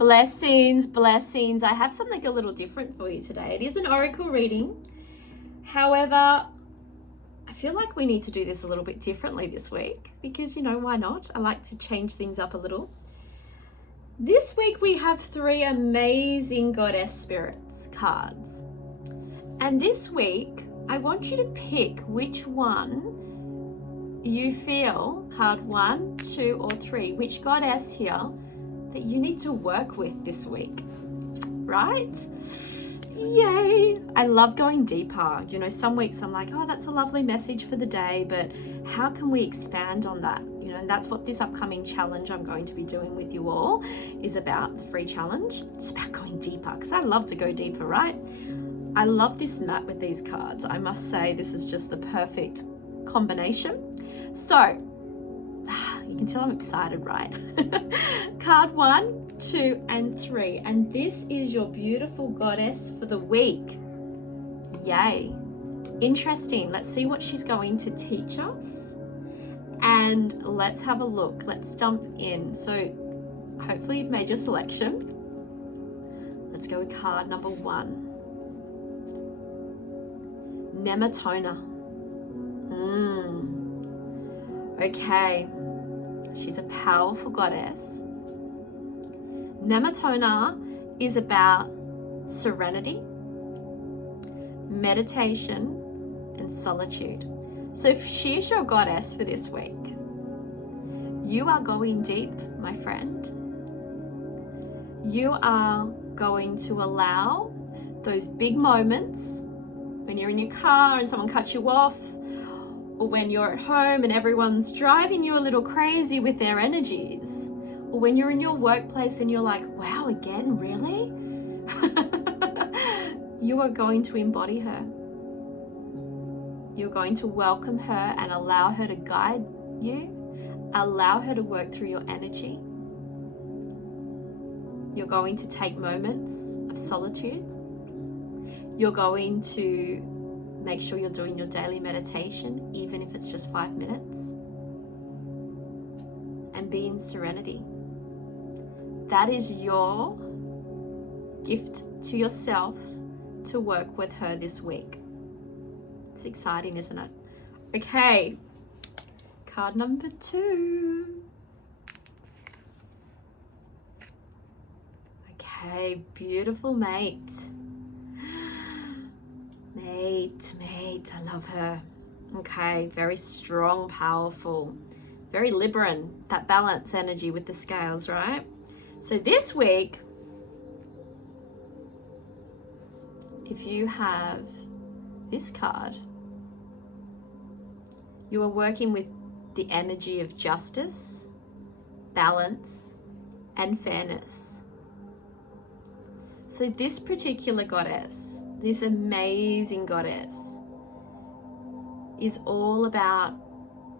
Blessings, blessings. I have something a little different for you today. It is an oracle reading. However, I feel like we need to do this a little bit differently this week because, why not? I like to change things up a little. This week we have 3 amazing goddess spirits cards. And this week, I want you to pick which one you feel, card 1, 2, or 3, which goddess here that you need to work with this week, right? Yay! I love going deeper. Some weeks I'm like, oh, that's a lovely message for the day, but how can we expand on that? And that's what this upcoming challenge I'm going to be doing with you all is about, the free challenge. It's about going deeper because I love to go deeper, right? I love this mat with these cards. I must say this is just the perfect combination. So, you can tell I'm excited, right? Card 1, 2, and 3. And this is your beautiful goddess for the week. Yay. Interesting. Let's see what she's going to teach us. And let's have a look. Let's jump in. So hopefully you've made your selection. Let's go with card number 1. Nematona. Okay. She's a powerful goddess. Nematona is about serenity, meditation, and solitude. So if she's your goddess for this week, you are going deep, my friend. You are going to allow those big moments when you're in your car and someone cuts you off, or when you're at home and everyone's driving you a little crazy with their energies, or when you're in your workplace and you're like, wow, again, really? You are going to embody her. You're going to welcome her and allow her to guide you, allow her to work through your energy. You're going to take moments of solitude. You're going to make sure you're doing your daily meditation, even if it's just 5 minutes. And be in serenity. That is your gift to yourself to work with her this week. It's exciting, isn't it? Okay, card number 2. Okay, beautiful mate. Mate, I love her. Okay, very strong, powerful, very Libran, that balance energy with the scales, right? So this week, if you have this card, you are working with the energy of justice, balance, and fairness. So this particular goddess, this amazing goddess, is all about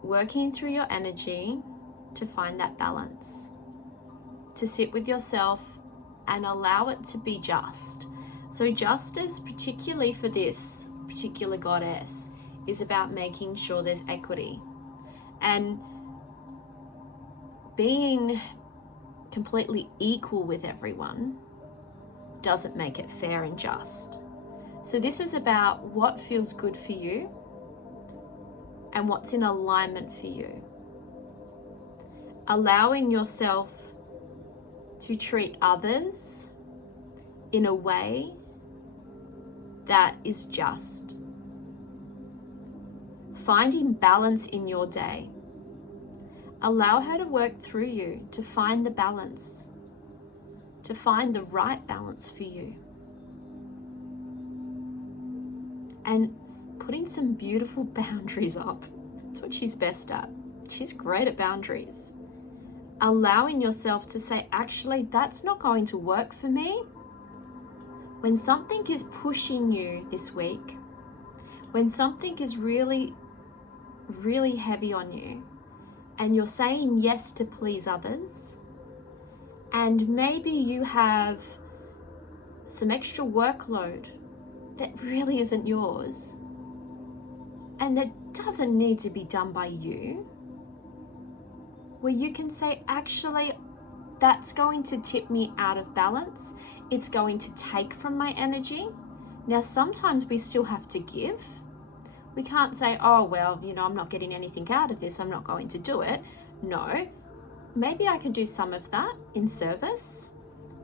working through your energy to find that balance, to sit with yourself and allow it to be just. So justice, particularly for this particular goddess, is about making sure there's equity. And being completely equal with everyone doesn't make it fair and just. So this is about what feels good for you and what's in alignment for you. Allowing yourself to treat others in a way that is just. Finding balance in your day. Allow her to work through you to find the balance, to find the right balance for you. And putting some beautiful boundaries up. That's what she's best at. She's great at boundaries. Allowing yourself to say, actually, that's not going to work for me. When something is pushing you this week, when something is really heavy on you, and you're saying yes to please others, and maybe you have some extra workload that really isn't yours, and that doesn't need to be done by you, where you can say, actually, that's going to tip me out of balance. It's going to take from my energy. Now, sometimes we still have to give. We can't say, oh, well, you know, I'm not getting anything out of this, I'm not going to do it. No, maybe I can do some of that in service,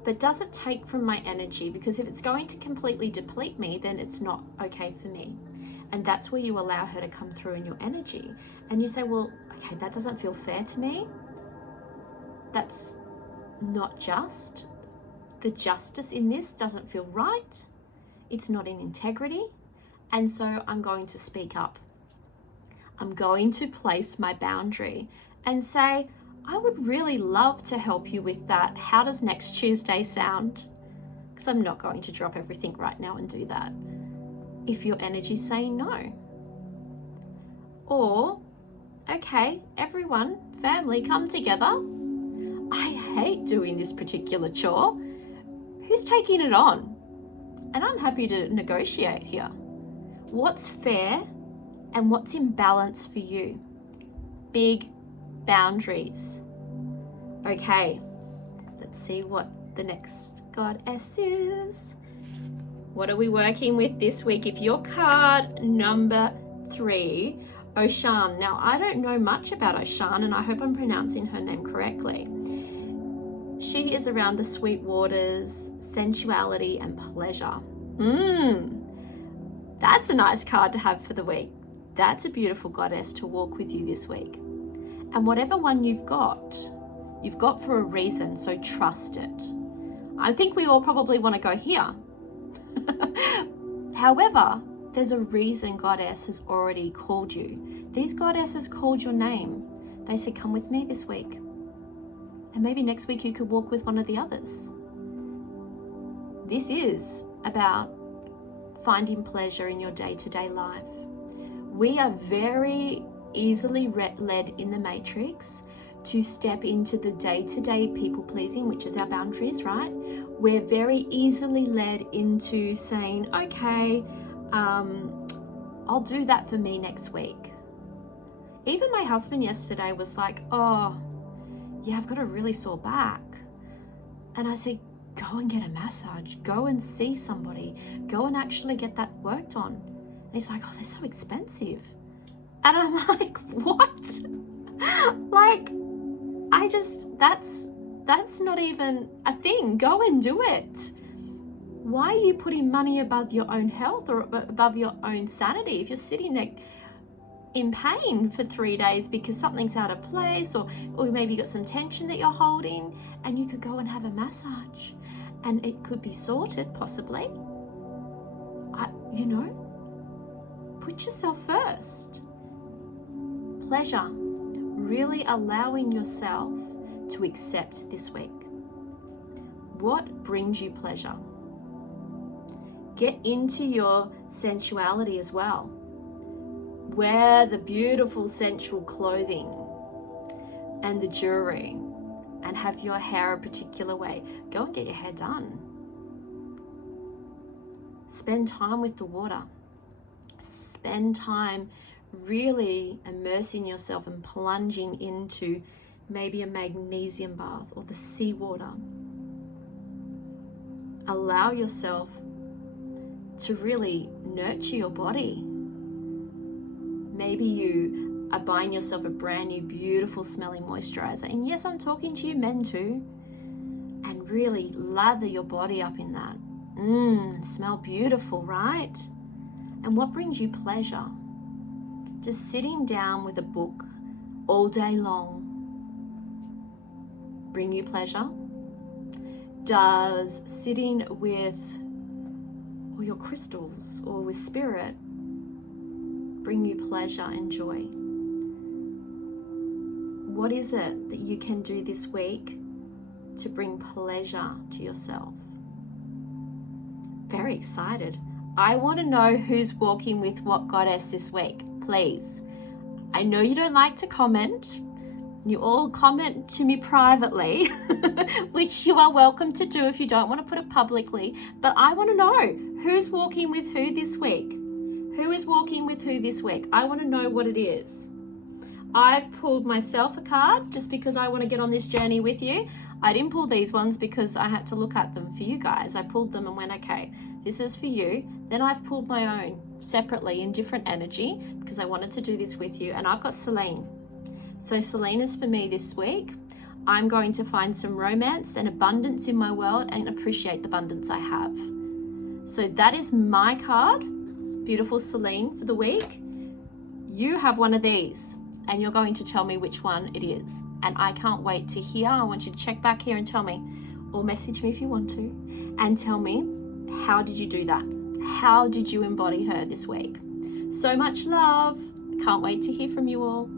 but does it take from my energy? Because if it's going to completely deplete me, then it's not okay for me. And that's where you allow her to come through in your energy. And you say, well, okay, that doesn't feel fair to me. That's not just. The justice in this doesn't feel right. It's not in integrity. And so I'm going to speak up. I'm going to place my boundary and say, I would really love to help you with that. How does next Tuesday sound? Because I'm not going to drop everything right now and do that if your energy's saying no. Or, okay, everyone, family, come together. I hate doing this particular chore. Who's taking it on? And I'm happy to negotiate here. What's fair and what's in balance for you? Big boundaries. Okay, let's see what the next goddess is. What are we working with this week? If you're card number 3, Oshan. Now, I don't know much about Oshan, and I hope I'm pronouncing her name correctly. She is around the sweet waters, sensuality, and pleasure. That's a nice card to have for the week. That's a beautiful goddess to walk with you this week. And whatever one you've got for a reason, so trust it. I think we all probably want to go here. However, there's a reason goddess has already called you. These goddesses called your name. They said, come with me this week. And maybe next week you could walk with one of the others. This is about finding pleasure in your day-to-day life. We are very easily led in the matrix to step into the day-to-day people-pleasing, which is our boundaries, right? We're very easily led into saying, okay, I'll do that for me next week. Even my husband yesterday was like, oh, yeah, I've got a really sore back. And I said, go and get a massage, go and see somebody, go and actually get that worked on. And he's like, oh, they're so expensive. And I'm like, what? Like, that's not even a thing. Go and do it. Why are you putting money above your own health or above your own sanity? If you're sitting there in pain for 3 days because something's out of place, or maybe you got some tension that you're holding, and you could go and have a massage and it could be sorted possibly. Put yourself first. Pleasure. Really allowing yourself to accept this week. What brings you pleasure? Get into your sensuality as well. Wear the beautiful sensual clothing and the jewelry, and have your hair a particular way. Go and get your hair done. Spend time with the water. Spend time really immersing yourself and plunging into maybe a magnesium bath or the seawater. Allow yourself to really nurture your body. Maybe you are buying yourself a brand new beautiful smelling moisturizer, and yes, I'm talking to you men too, and really lather your body up in that. Smell beautiful, right? And what brings you pleasure? Just sitting down with a book all day long bring you pleasure? Does sitting with or your crystals or with spirit bring you pleasure and joy? What is it that you can do this week to bring pleasure to yourself? Very excited. I want to know who's walking with what goddess this week, please. I know you don't like to comment. You all comment to me privately, which you are welcome to do if you don't want to put it publicly. But I want to know who's walking with who this week. Who is walking with who this week? I want to know what it is. I've pulled myself a card just because I want to get on this journey with you. I didn't pull these ones because I had to look at them for you guys. I pulled them and went, okay, this is for you. Then I've pulled my own separately in different energy because I wanted to do this with you. And I've got Selene. So Selene is for me this week. I'm going to find some romance and abundance in my world and appreciate the abundance I have. So that is my card, beautiful Selene, for the week. You have one of these and you're going to tell me which one it is. And I can't wait to hear. I want you to check back here and tell me, or message me if you want to, and tell me, how did you do that? How did you embody her this week? So much love. Can't wait to hear from you all.